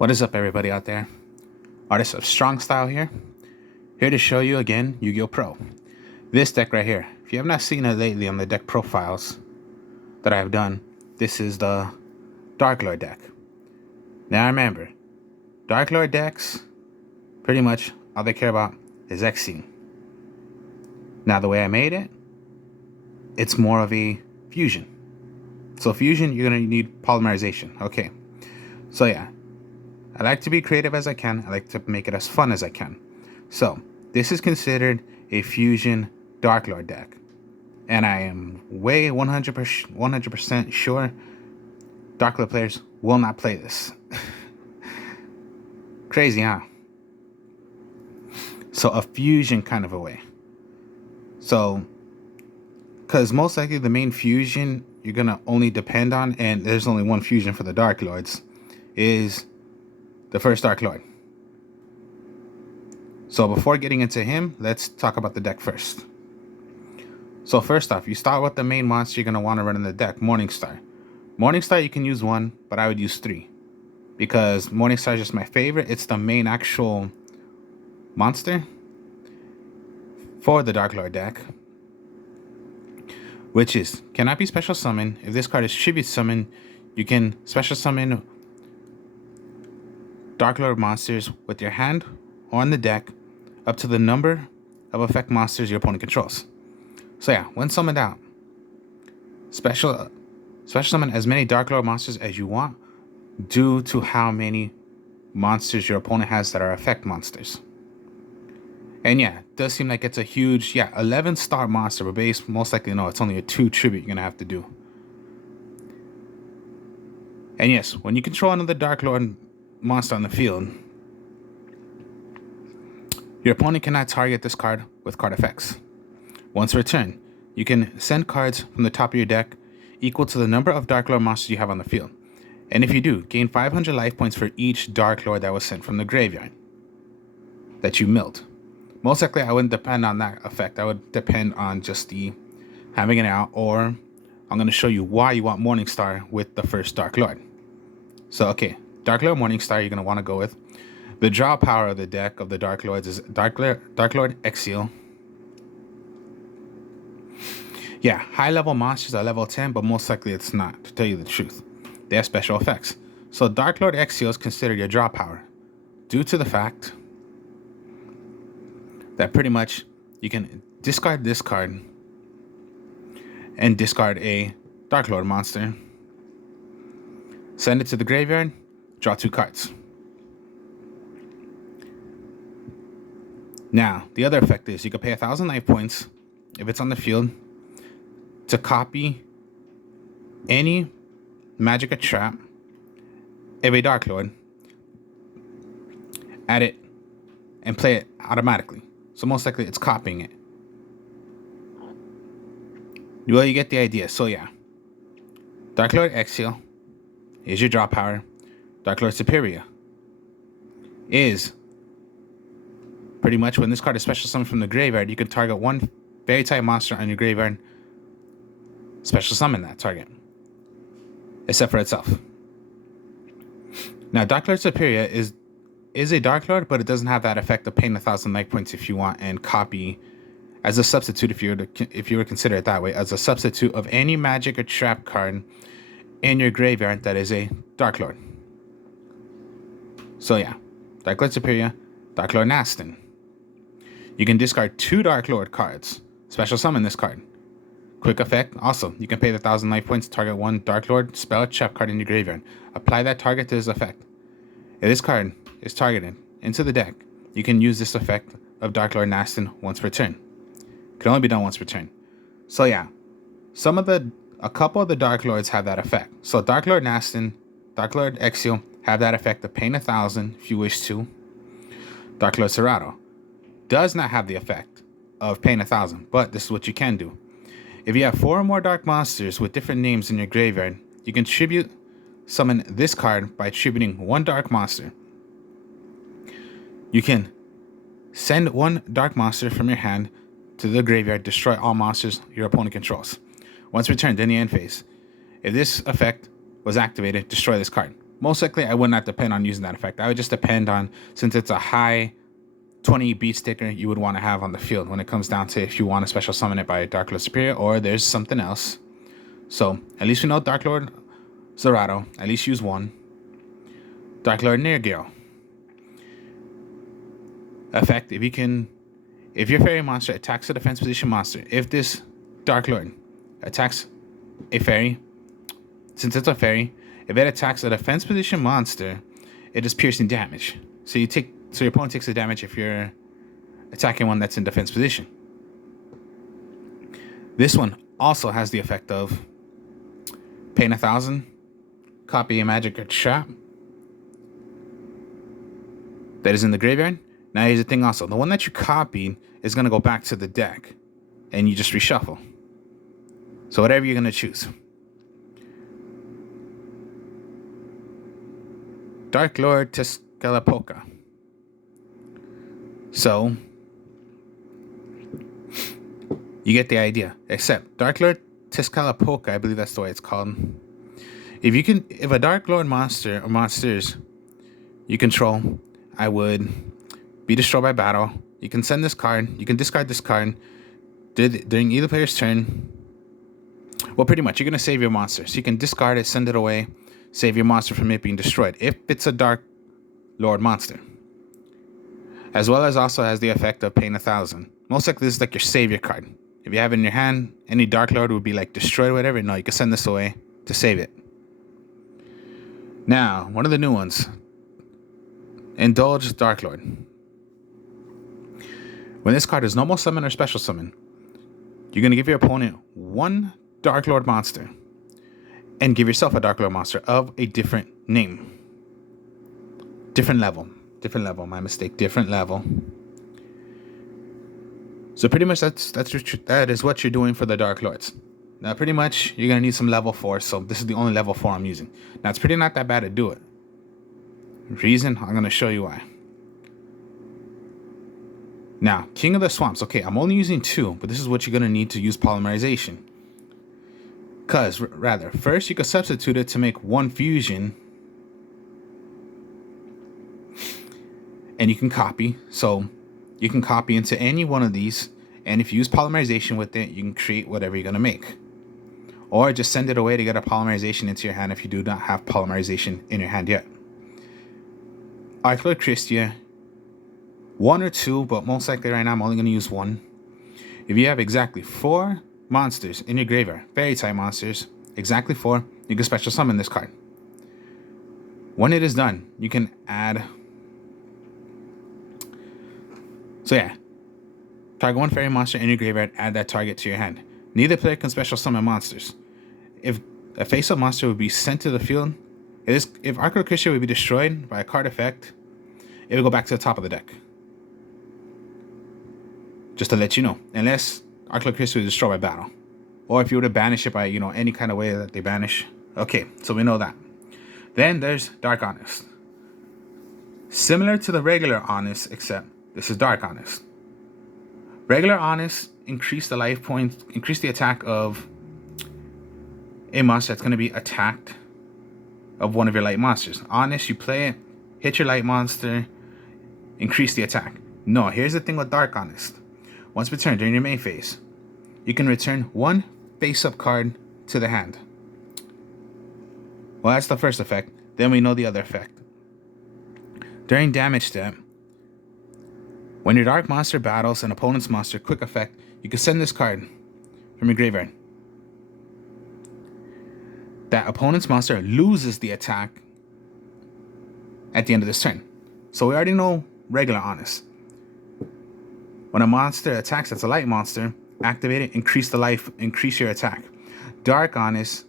What is up, everybody out there? Artist of Strong Style here to show you again Yu-Gi-Oh! Pro. This deck right here, if you have not seen it lately on the deck profiles that I've done, this is the Darklord deck. Now remember, Darklord decks, pretty much all they care about is Xing. Now the way I made it, it's more of a fusion. So fusion, you're going to need polymerization. Okay, so yeah. I like to be creative as I can. I like to make it as fun as I can. So this is considered a fusion Darklord deck. And I am way 100% sure Darklord players will not play this. Crazy, huh? So a fusion kind of a way. So, because most likely the main fusion you're going to only depend on, and there's only one fusion for the Darklords, is the first Darklord. So before getting into him, let's talk about the deck first. So first off, you start with the main monster you're going to want to run in the deck, Morningstar. Morningstar, you can use one, but I would use three. Because Morningstar is just my favorite. It's the main actual monster for the Darklord deck. Which is, cannot be special summon. If this card is tribute summon, you can special summon Darklord monsters with your hand or on the deck up to the number of effect monsters your opponent controls. So yeah, when summoned out, special summon as many Darklord monsters as you want due to how many monsters your opponent has that are effect monsters. And yeah, it does seem like it's a huge, 11-star monster, but base most likely no, it's only a 2 tribute you're gonna have to do. And yes, when you control another Darklord monster on the field, your opponent cannot target this card with card effects. Once returned, you can send cards from the top of your deck equal to the number of Darklord monsters you have on the field. And if you do, gain 500 life points for each Darklord that was sent from the graveyard that you milled. Most likely, I wouldn't depend on that effect. I would depend on just the having it out, or I'm going to show you why you want Morningstar with the first Darklord. So, okay, Darklord Morningstar, you're going to want to go with. The draw power of the deck of the Darklords is Darklord Exile. Yeah, high-level monsters are level 10, but most likely it's not, to tell you the truth. They have special effects. So Darklord Exile is considered your draw power, due to the fact that pretty much you can discard this card and discard a Darklord monster, send it to the graveyard, draw 2 cards. Now, the other effect is you can pay 1,000 life points if it's on the field to copy any magic or trap of a Darklord, add it, and play it automatically. So most likely it's copying it. Well, you get the idea. So yeah, Darklord Exile is your draw power. Darklord Superior is pretty much when this card is special summoned from the graveyard, you can target one fairy type monster on your graveyard, special summon that target, except for itself. Now, Darklord Superior is a Darklord, but it doesn't have that effect of paying 1,000 life points if you want, and copy as a substitute, if you were to consider it that way, as a substitute of any magic or trap card in your graveyard that is a Darklord. So yeah, Darklord Superior, Darklord Nastin. You can discard 2 Darklord cards, special summon this card. Quick effect, also, you can pay the 1,000 life points to target one Darklord spell trap card in your graveyard. Apply that target to this effect. If this card is targeted into the deck, you can use this effect of Darklord Nastin once per turn. It can only be done once per turn. So yeah, a couple of the Darklords have that effect. So Darklord Nastin, Darklord Exile have that effect of paying 1,000 if you wish to. Darklord Serrato does not have the effect of paying 1,000, but this is what you can do. If you have 4 or more dark monsters with different names in your graveyard, you can tribute summon this card by tributing 1 dark monster. You can send 1 dark monster from your hand to the graveyard, destroy all monsters your opponent controls. Once returned in the end phase, if this effect was activated, destroy this card. most likely I would not depend on using that effect. I would just depend on, since it's a high 20 beat sticker, you would want to have on the field when it comes down to if you want to special summon it by Darklord Superior or there's something else. So at least we know Darklord Zerato, at least use one. Darklord yugioh. Effect, if your fairy monster attacks a defense position monster, if this Darklord attacks a fairy, since it's a fairy, if it attacks a defense position monster, it is piercing damage. So your opponent takes the damage if you're attacking one that's in defense position. This one also has the effect of paying 1,000, copy a magic trap that is in the graveyard. Now here's the thing also. The one that you copied is going to go back to the deck and you just reshuffle. So whatever you're going to choose. Darklord Tezcatlipoca. So you get the idea. Except Darklord Tezcatlipoca, I believe that's the way it's called. If a Darklord monster or monsters you control, I would be destroyed by battle. You can send this card. You can discard this card during either player's turn. Well, pretty much, you're going to save your monster. So you can discard it, send it away, save your monster from it being destroyed, if it's a Dark Lord monster. As well as also has the effect of paying 1,000. Most likely this is like your savior card. If you have it in your hand, any Dark Lord would be like destroyed or whatever. No, you can send this away to save it. Now, one of the new ones. Indulge Dark Lord. When this card is normal summon or special summon, you're going to give your opponent one Dark Lord monster and give yourself a Dark Lord monster of a different name. Different level, my mistake, different level. So pretty much that is what you're doing for the Dark Lords. Now pretty much you're going to need some level 4, so this is the only level 4 I'm using. Now it's pretty not that bad to do it. Reason, I'm going to show you why. Now, King of the Swamps. Okay, I'm only using 2, but this is what you're going to need to use polymerization. First you can substitute it to make 1 fusion. And you can copy. So you can copy into any one of these. And if you use polymerization with it, you can create whatever you're going to make. Or just send it away to get a polymerization into your hand if you do not have polymerization in your hand yet. Arthur Christia. 1 or 2, but most likely right now I'm only going to use 1. If you have exactly 4 monsters in your graveyard, fairy type monsters, exactly 4, you can special summon this card. When it is done, you can add. So yeah, target 1 fairy monster in your graveyard, add that target to your hand. Neither player can special summon monsters. If a face-up monster would be sent to the field, if Archer Christian would be destroyed by a card effect, it would go back to the top of the deck. Just to let you know, unless Archer Christian is destroyed by battle, or if you were to banish it by any kind of way that they banish. Okay, so we know that. Then there's Dark Honest. Similar to the regular Honest, except this is Dark Honest. Regular Honest increase the life points, increase the attack of a monster that's going to be attacked of one of your light monsters. Honest, you play it, hit your light monster, increase the attack. No, here's the thing with Dark Honest. Once returned during your main phase, you can return 1 face-up card to the hand. Well, that's the first effect. Then we know the other effect. During damage step, when your dark monster battles an opponent's monster, quick effect, you can send this card from your graveyard. That opponent's monster loses the attack at the end of this turn. So we already know regular Honest. When a monster attacks that's a light monster, activate it, increase the life, increase your attack. Dark Honest,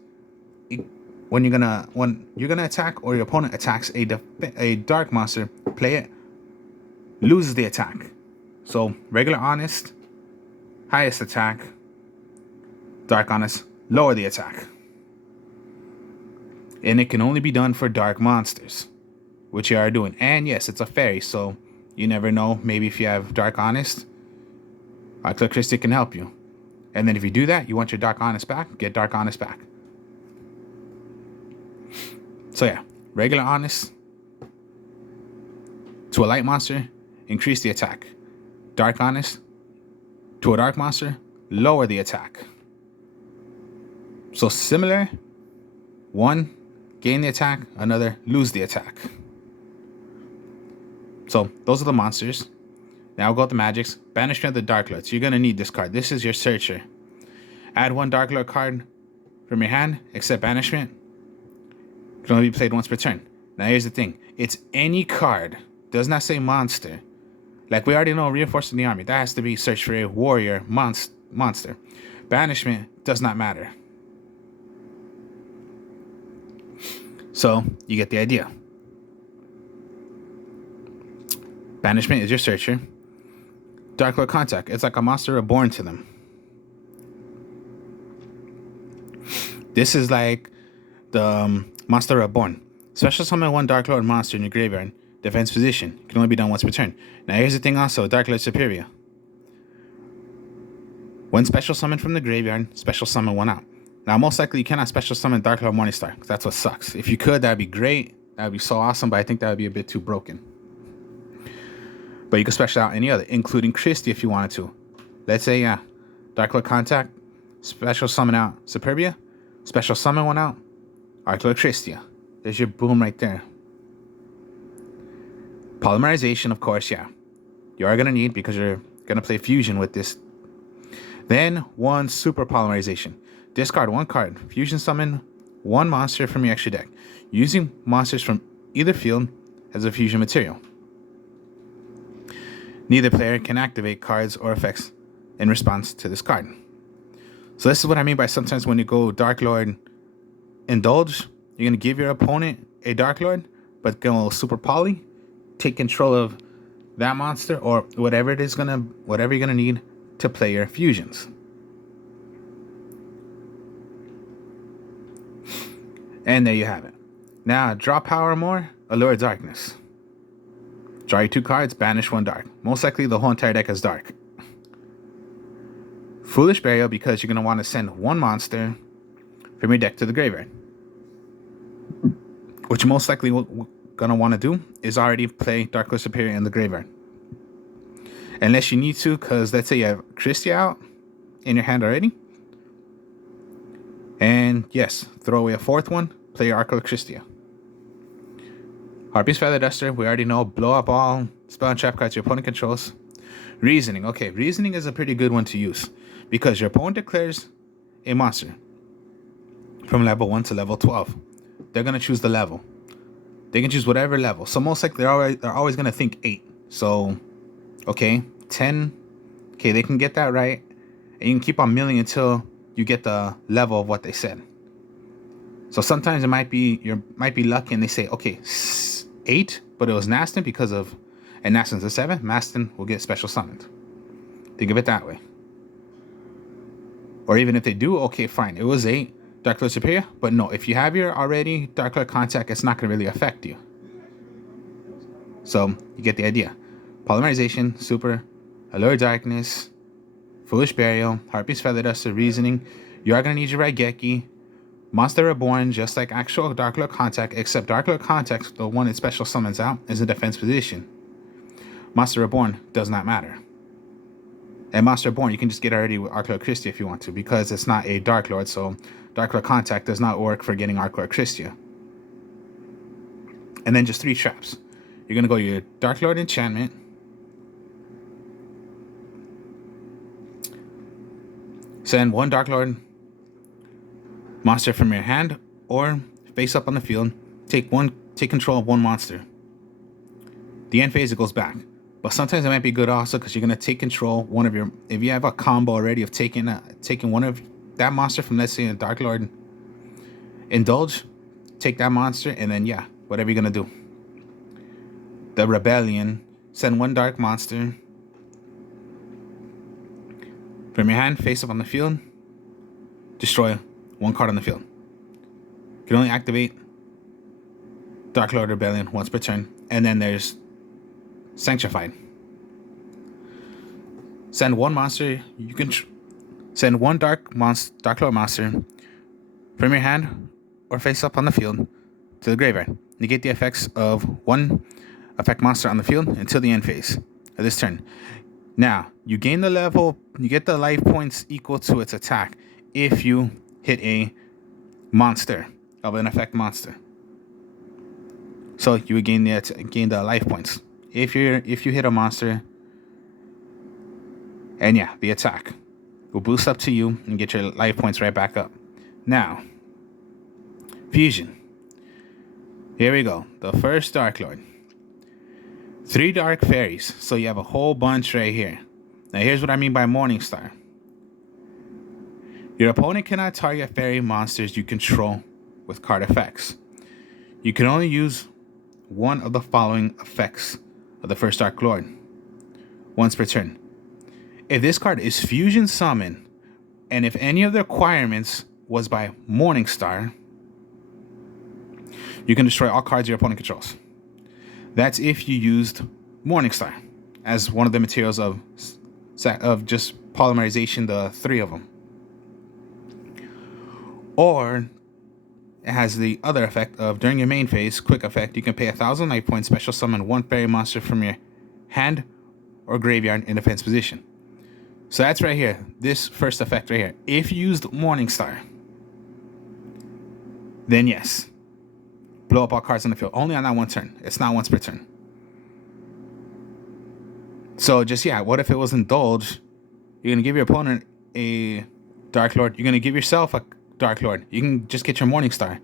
when you're gonna attack or your opponent attacks a dark monster, play it, loses the attack. So regular Honest, highest attack. Dark Honest, lower the attack. And it can only be done for dark monsters, which you are doing. And yes, it's a fairy, so you never know. Maybe if you have Dark Honest, Eclectic can help you. And then if you do that, you want your Dark Honest back, get Dark Honest back. So yeah, regular honest to a light monster, increase the attack. Dark honest to a dark monster, lower the attack. So similar, one, gain the attack, another, lose the attack. So those are the monsters. Now we'll go with the magics. Banishment of the darklords. You're going to need this card. This is your searcher. Add one darklord card from your hand, except banishment. Can only be played once per turn. Now here's the thing. It's any card. Does not say monster. Like we already know, reinforcing the army. That has to be search for a warrior monster. Banishment does not matter. So you get the idea. Banishment is your searcher. Darklord Contact. It's like a monster reborn to them. This is like the monster reborn. Special summon one Darklord monster in your graveyard. Defense position. Can only be done once per turn. Now here's the thing also. Darklord Superior. When special summon from the graveyard, special summon one out. Now most likely you cannot special summon Darklord Morningstar, because that's what sucks. If you could, that'd be great. That'd be so awesome, but I think that would be a bit too broken. But you could special out any other, including Christie if you wanted to. Let's say, yeah, Darklord Contact, special summon out Superbia, special summon one out, Darklord Christia. There's your boom right there. Polymerization, of course, yeah. You are going to need, because you're going to play Fusion with this. Then, one Super Polymerization. Discard one card. Fusion summon one monster from your extra deck, using monsters from either field as a fusion material. Neither player can activate cards or effects in response to this card. So this is what I mean by sometimes when you go Darklord Indulge, you're going to give your opponent a Darklord, but go Super Poly, take control of that monster or whatever you're gonna need to play your fusions. And there you have it. Now, draw power more, allure darkness. Draw your two cards, banish one dark. Most likely the whole entire deck is dark. Foolish Burial, because you're going to want to send one monster from your deck to the graveyard. What you're most likely going to want to do is already play Darklord Superior in the graveyard. Unless you need to, because let's say you have Christia out in your hand already. And yes, throw away a fourth one, play your Darklord Christia. Harpy's Feather Duster, we already know, blow up all spell and trap cards your opponent controls. Reasoning, okay, Reasoning is a pretty good one to use, because your opponent declares a monster from level 1 to level 12. They're going to choose the level. They can choose whatever level. So most likely they're always going to think 8. So, okay, 10. Okay, they can get that right. And you can keep on milling until you get the level of what they said. So sometimes you might be lucky and they say, okay, 8, but it was Nastin because of, and Nastin's a 7, Nastin will get special summoned. Think of it that way. Or even if they do, okay, fine, it was 8, Darklord Superior, but no, if you have your already Darklord Contact, it's not going to really affect you. So you get the idea. Polymerization, Super, Allure Darkness, Foolish Burial, Harpy's Feather Duster, Reasoning. You are going to need your Raigeki, Monster Reborn, just like actual Darklord Contact, except Darklord Contact, the one it special summons out, is in defense position. Monster Reborn does not matter. And Monster Reborn, you can just get already with Darklord Christia if you want to, because it's not a Darklord, so Darklord Contact does not work for getting Darklord Christia. And then just 3 traps. You're going to go your Darklord Enchantment, send one Darklord monster from your hand, or face up on the field, take control of one monster. The end phase, it goes back. But sometimes it might be good also because you're going to take control one of your, if you have a combo already of taking one of that monster from, let's say, a Darklord Indulge, take that monster, and then yeah, whatever you're going to do. The Rebellion, send one dark monster from your hand, face up on the field, destroy one card on the field. You can only activate Darklord Rebellion once per turn. And then there's Sanctified. Send one monster. You can send one Darklord monster from your hand or face up on the field. to the graveyard. Negate the effects of one effect monster on the field until the end phase of this turn. Now, you gain the level, you get the life points equal to its attack if you hit a monster of an effect monster. So you would gain the life points if you hit a monster, and yeah, the attack will boost up to you and get your life points right back up. Now, fusion. Here we go. The first Darklord. 3 Dark Fairies. So you have a whole bunch right here. Now here's what I mean by Morningstar. Your opponent cannot target fairy monsters you control with card effects. You can only use one of the following effects of the first Darklord once per turn. If this card is fusion summon, and if any of the requirements was by Morningstar, you can destroy all cards your opponent controls. That's if you used Morningstar as one of the materials of just polymerization, the 3 of them. Or it has the other effect of during your main phase, quick effect, you can pay 1,000 life points, special summon 1 fairy monster from your hand or graveyard in defense position. So that's right here, this first effect right here. If you used Morningstar, then yes, blow up all cards on the field. Only on that one turn. It's not once per turn. So just, yeah, what if it was Indulge? You're going to give your opponent a Darklord. You're going to give yourself a Darklord. You can just get your Morningstar.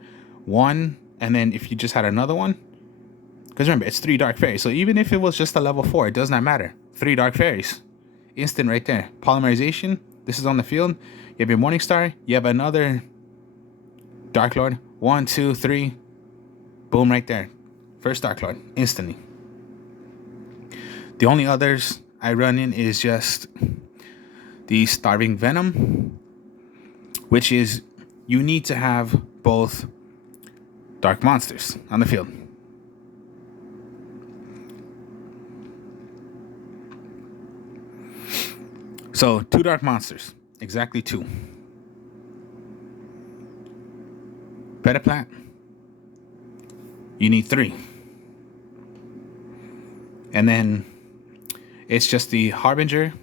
1, and then if you just had another one, because remember, it's 3 Dark Fairies. So even if it was just a level 4, it does not matter. 3 Dark Fairies. Instant right there. Polymerization. This is on the field. You have your Morningstar. You have another Darklord. 1, 2, 3. Boom, right there. First Darklord. Instantly. The only others I run in is just the Starving Venom, which is you need to have both dark monsters on the field. So 2 dark monsters, exactly 2. Petaplat, you need 3. And then it's just the Harbinger.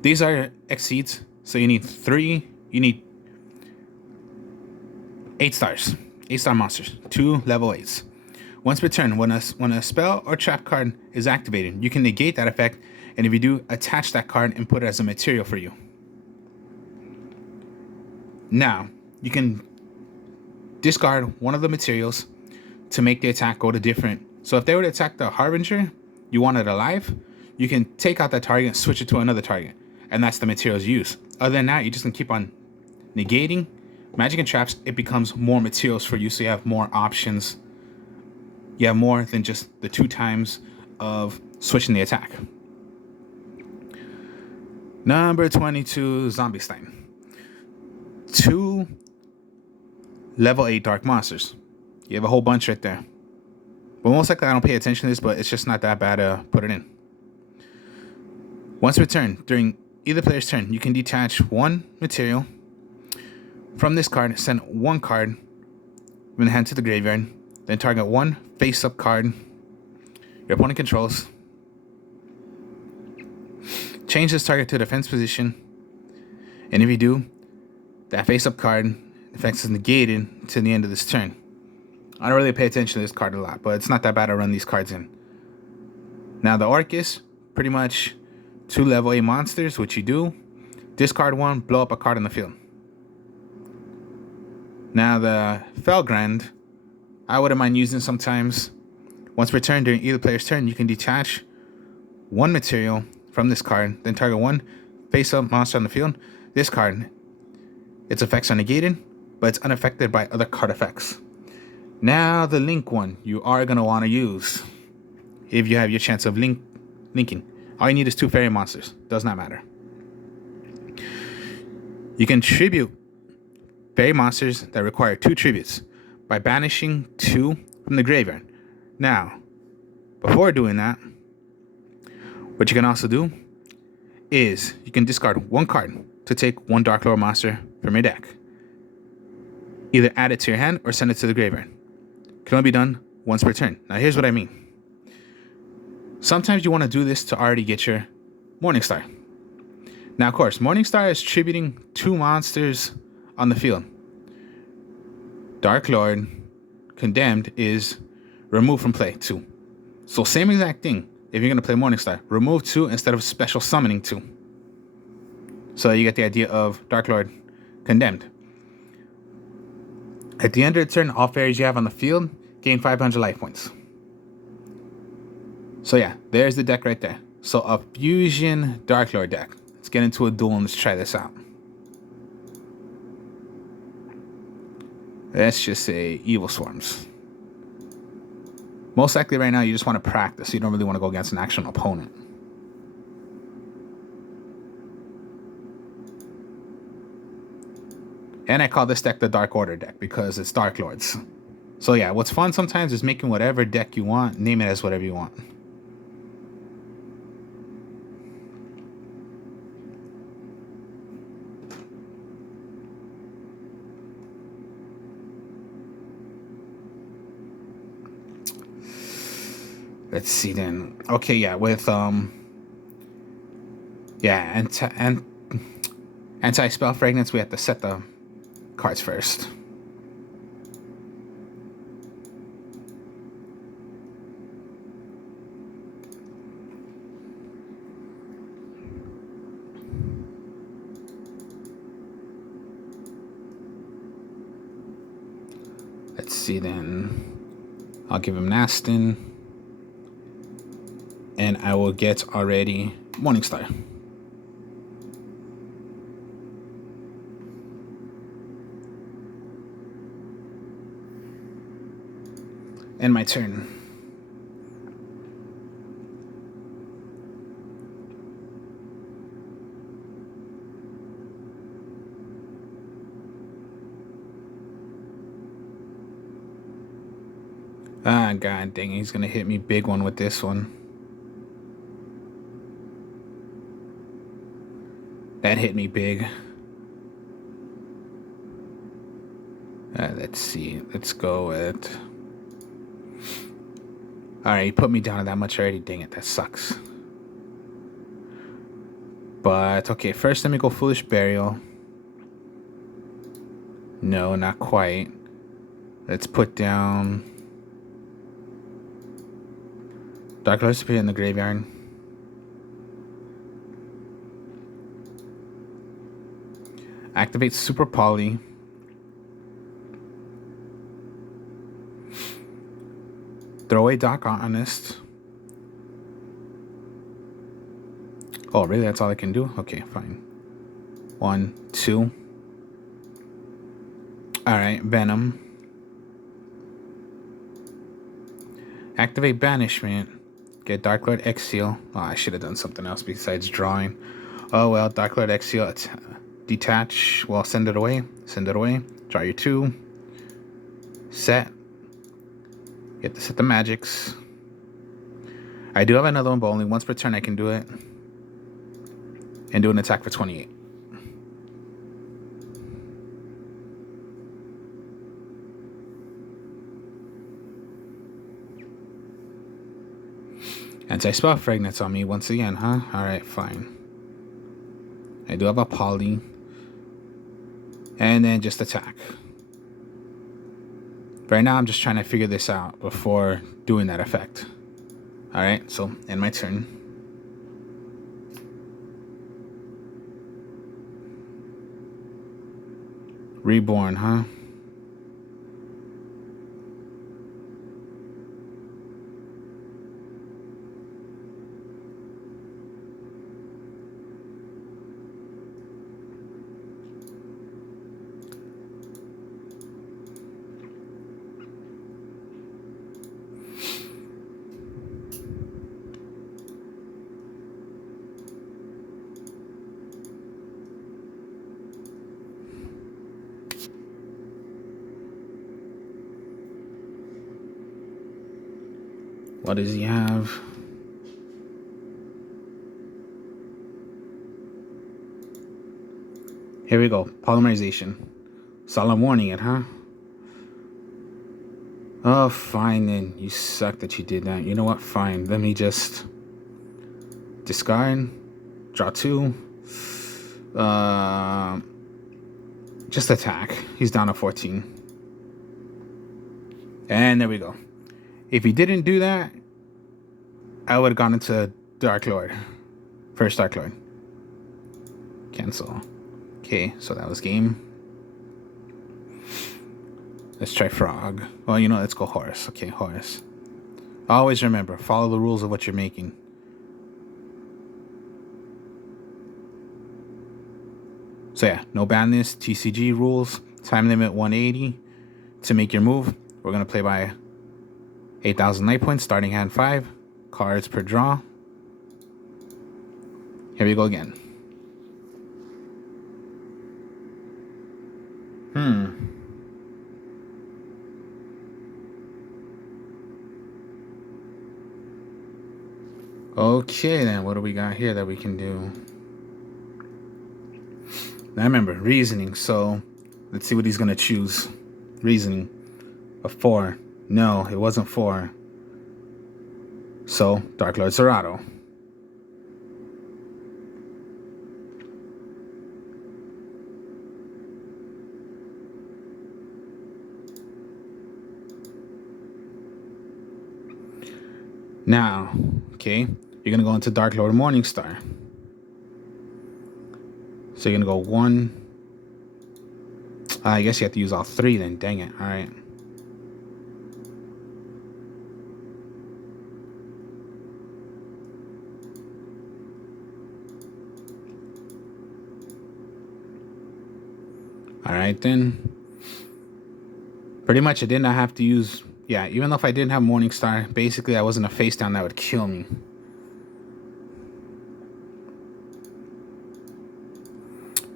These are Exceeds, so you need 3. You need 8 stars. 8-star monsters. 2 level 8s. Once per turn, when a spell or trap card is activated, you can negate that effect, and if you do, attach that card and put it as a material for you. Now, you can discard one of the materials to make the attack go to different. So if they were to attack the Harbinger, you want it alive, you can take out that target and switch it to another target. And that's the materials you use. Other than that, you're just going to keep on negating. Magic and traps, it becomes more materials for you, so you have more options. You have more than just the 2 times of switching the attack. Number 22, Zombie Stein. 2 level 8 dark monsters. You have a whole bunch right there. But most likely I don't pay attention to this, but it's just not that bad to put it in. Once per turn, during either player's turn, you can detach 1 material from this card, send 1 card from the hand to the graveyard, then target 1 face-up card your opponent controls. Change this target to a defense position, and if you do, that face-up card effect is negated to the end of this turn. I don't really pay attention to this card a lot, but it's not that bad to run these cards in. Now the Orcus, pretty much 2 level 8 monsters, which you do. Discard 1, blow up a card on the field. Now the Felgrand, I wouldn't mind using sometimes. Once per turn, during either player's turn, you can detach 1 material from this card, then target 1 face-up monster on the field. This card, its effects are negated, but it's unaffected by other card effects. Now the Link one, you are going to want to use if you have your chance of linking. All you need is 2 fairy monsters. Does not matter. You can tribute fairy monsters that require 2 tributes by banishing 2 from the graveyard. Now, before doing that, what you can also do is you can discard 1 card to take 1 Darklord monster from your deck. Either add it to your hand or send it to the graveyard. Can only be done once per turn. Now here's what I mean. Sometimes you want to do this to already get your Morningstar. Now, of course, Morningstar is tributing 2 monsters on the field. Darklord, Condemned is removed from play 2. So same exact thing. If you're going to play Morningstar, remove 2 instead of special summoning 2. So you get the idea of Darklord, Condemned. At the end of the turn, all fairies you have on the field gain 500 life points. So yeah, there's the deck right there. So a Fusion Darklord deck. Let's get into a duel and let's try this out. Let's just say Evil Swarms. Most likely right now you just want to practice. You don't really want to go against an actual opponent. And I call this deck the Dark Order deck because it's Dark Lords. So yeah, what's fun sometimes is making whatever deck you want, name it as whatever you want. Let's see then. Okay, yeah, with anti-spell fragments, we have to set the cards first. Let's see then. I'll give him Nastin. And I will get already Morningstar. And my turn. Ah, god dang, he's gonna hit me big one with this one. That hit me big. Let's see. Let's go with... Alright, he put me down to that much already. Dang it, that sucks. But, okay, first let me go Foolish Burial. No, not quite. Let's put down... Darklord Spirit in the graveyard. Activate Super Poly. Throw away Doc Honest. Oh, really? That's all I can do? Okay, fine. 1, 2. Alright, Venom. Activate Banishment. Get Darklord Exile. Oh, I should have done something else besides drawing. Oh well, Darklord Exile. Detach. Well, send it away. Send it away. Draw your 2. Set. You have to set the magics. I do have another one, but only once per turn I can do it. And do an attack for 28. Anti-spell fragments on me once again, huh? Alright, fine. I do have a poly. And then just attack. Right now I'm just trying to figure this out before doing that effect. Alright, so end my turn. Reborn, huh? What does he have? Here we go. Polymerization. Solemn warning it, huh? Oh, fine then. You suck that you did that. You know what? Fine. Let me just discard. Draw 2. Just attack. He's down to 14. And there we go. If he didn't do that, I would have gone into Darklord. First Darklord. Cancel. Okay, so that was game. Let's try Frog. Well, you know, let's go Horse. Okay, Horse. Always remember, follow the rules of what you're making. So yeah, no badness, TCG rules, time limit 180 to make your move. We're going to play by 8,000 life points, starting hand 5. Cards per draw. Here we go again. Okay, then what do we got here that we can do? Now remember, reasoning. So let's see what he's going to choose. Reasoning. A 4. No, it wasn't 4. So, Darklord Zerato. Now, okay, you're going to go into Darklord Morningstar. So you're going to go 1. I guess you have to use all 3 then. Dang it. All right. All right, then. Pretty much I did not have to use... Yeah, even though if I didn't have Morningstar, basically I wasn't a face down that would kill me.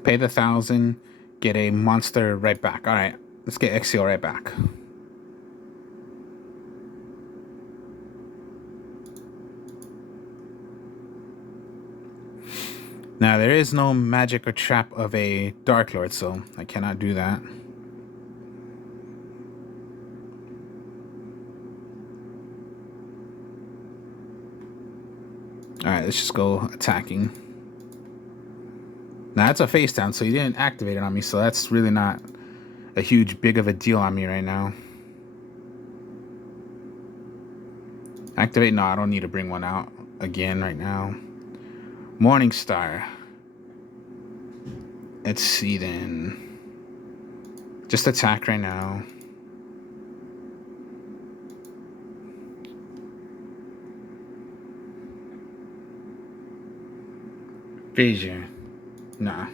Pay the 1,000, get a monster right back. All right, let's get Yugioh right back. Now, there is no magic or trap of a Darklord, so I cannot do that. Alright, let's just go attacking. Now, that's a face down, so he didn't activate it on me, so that's really not a huge, big of a deal on me right now. Activate? No, I don't need to bring one out again right now. Morningstar. Let's see then. Just attack right now. Vision. Nah.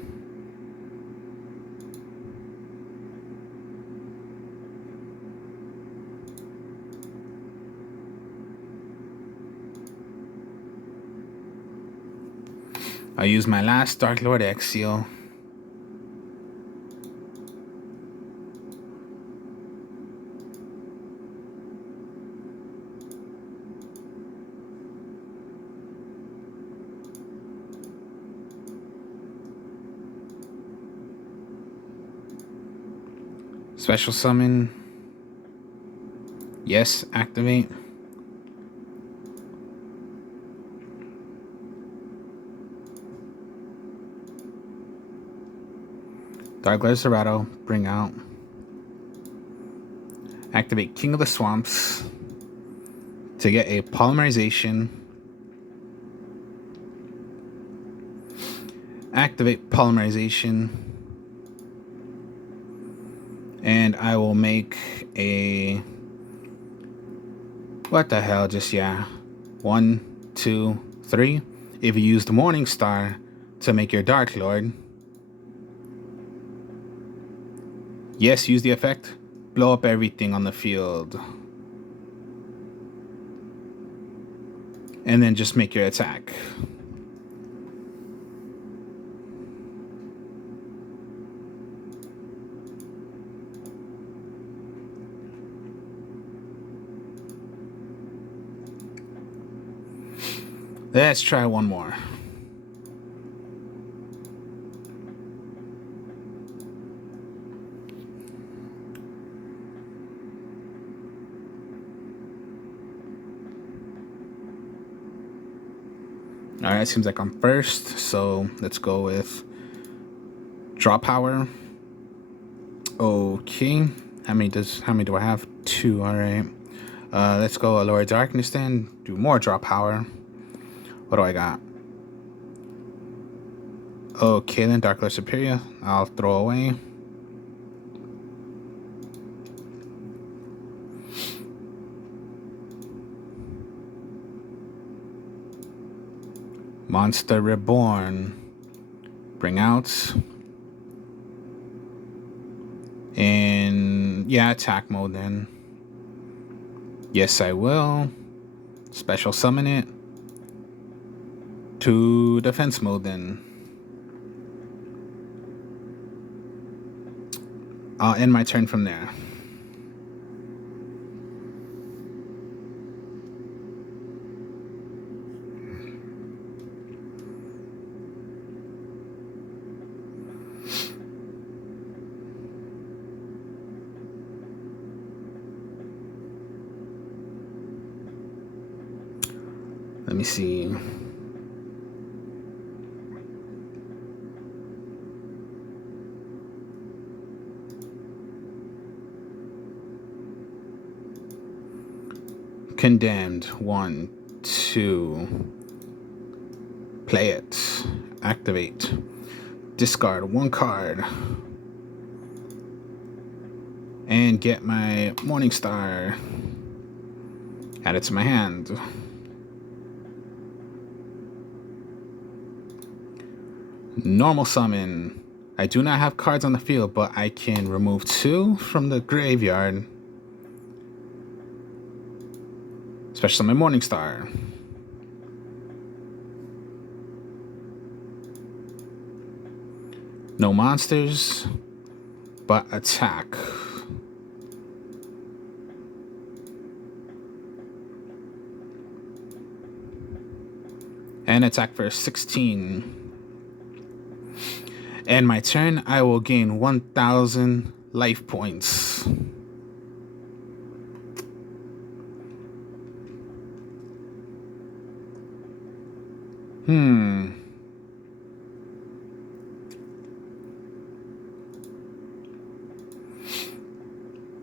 I'll use my last Darklord Yugioh. Special summon. Yes, activate. Darklord Zerato, bring out. Activate King of the Swamps to get a polymerization. Activate polymerization. And I will make a... What the hell? Just, yeah. 1, 2, 3. If you use the Morningstar to make your Darklord. Yes, use the effect. Blow up everything on the field. And then just make your attack. Let's try one more. Alright, seems like I'm first, so let's go with draw power. Okay. How many do I have? 2, alright. Let's go lower darkness then. Do more draw power. What do I got? Okay, then Dark Lord Superior. I'll throw away. Monster Reborn. Bring out. And yeah, attack mode then. Yes, I will. Special summon it. To defense mode then. I'll end my turn from there. Let me see. Condemned. 1, 2. Play it. Activate. Discard 1 card. And get my Morning Star. Add it to my hand. Normal summon. I do not have cards on the field, but I can remove 2 from the graveyard. Special summon Morning Star. No monsters, but attack. And attack for 16. And my turn, I will gain 1,000 life points.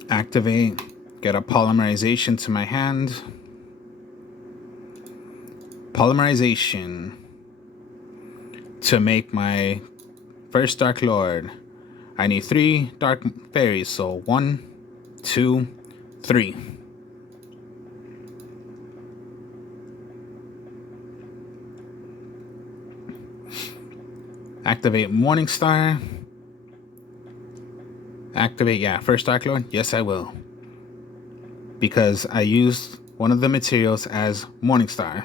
Activate. Get a polymerization to my hand. Polymerization. To make my first Dark Lord, I need 3 Dark Fairies. So 1, 2, 3. Activate Morning Star. Activate, yeah, first Dark Lord. Yes, I will. Because I used one of the materials as Morning Star.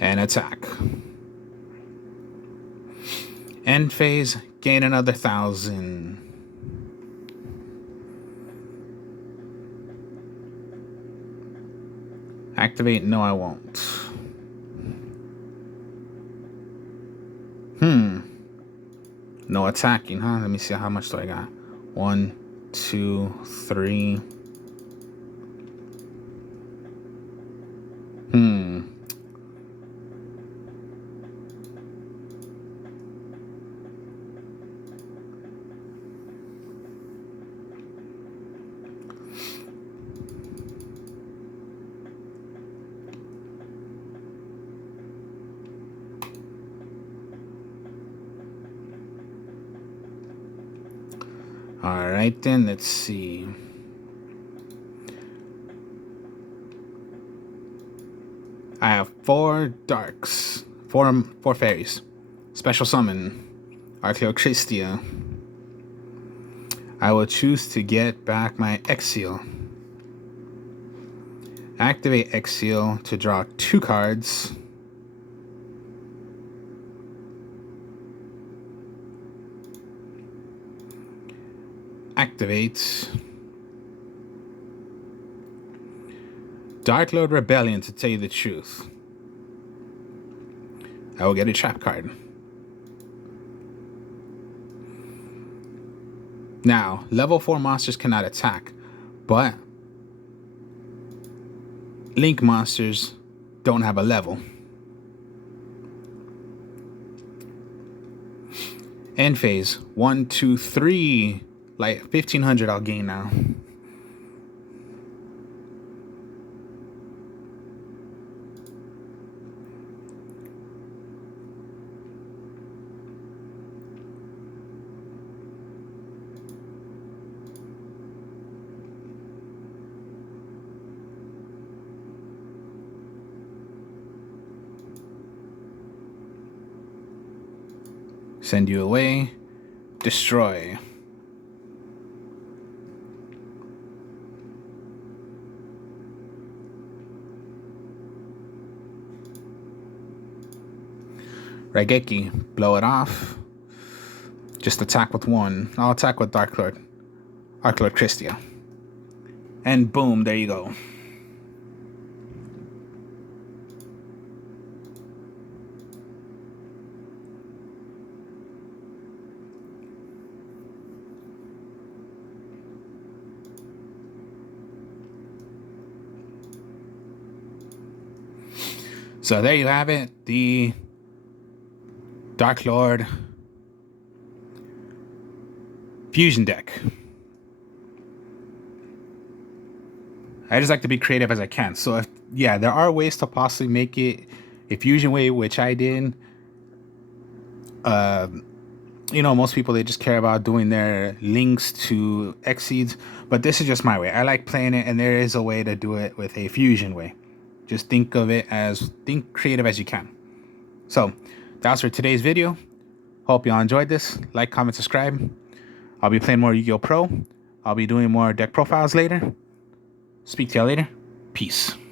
And attack. End phase, gain another 1,000. Activate, no I won't. No attacking, huh? Let me see, how much do I got? 1, 2, 3. Alright then, let's see. I have 4 darks, 4 fairies. Special summon, Archaeocristia. I will choose to get back my Exile. Activate Exile to draw 2 cards. Activate Dark Lord Rebellion, to tell you the truth. I will get a trap card. Now, level 4 monsters cannot attack, but Link monsters don't have a level. End phase 1, 2, 3. Like 1500 I'll gain now. Send you away. Destroy. Raigeki, blow it off. Just attack with one. I'll attack with Darklord. Darklord Christia. And boom, there you go. So there you have it, the Darklord fusion deck. I just like to be creative as I can. So if, yeah, there are ways to possibly make it a fusion way, which I did. You know, most people, they just care about doing their links to Exceeds, but this is just my way. I like playing it, and there is a way to do it with a fusion way. Just think creative as you can. So that's for today's video. Hope y'all enjoyed this. Like, comment, subscribe. I'll be playing more Yu-Gi-Oh! Pro. I'll be doing more deck profiles later. Speak to y'all later. Peace.